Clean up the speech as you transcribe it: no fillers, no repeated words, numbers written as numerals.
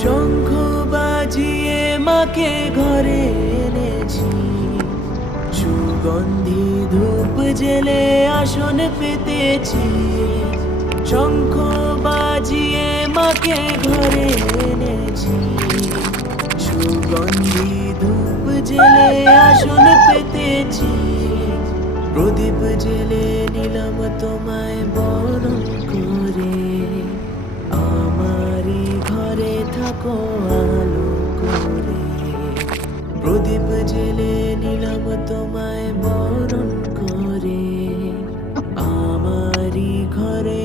শঙ্খ বাজিয়ে মাকে ঘরে এনেছি, সুগন্ধি ধূপ জেলে আসন পেতেছি। শঙ্খ বাজিয়ে মাকে ঘরে এনেছি, সুগন্ধি ধূপ জেলে আসন পেতেছি। প্রদীপ জেলে নিলাম তোমায় বরণ করে, আমারই ঘরে থাকো আলো করে। প্রদীপ জেলে নিলাম তোমায় বরণ করে, আমারই ঘরে